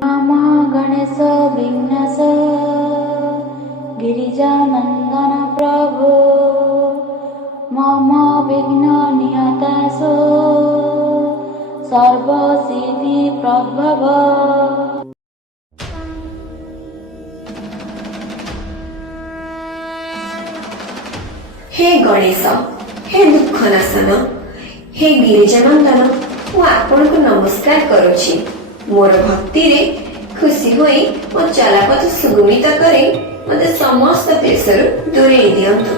नमः गणेश विघ्नेश गिरिजानन्दन प्रभो मम विघ्न नियतेषु सर्वसिद्धि प्रभव। हे गणेश, हे दुख नाशन, हे गिरिजानंदन, मु आपण को नमस्कार करुछि। मोर भक्ति रे खुशी होई मो चलापथ सुगमित करे मते समस्त क्लेशरु दूरेई दियंतु।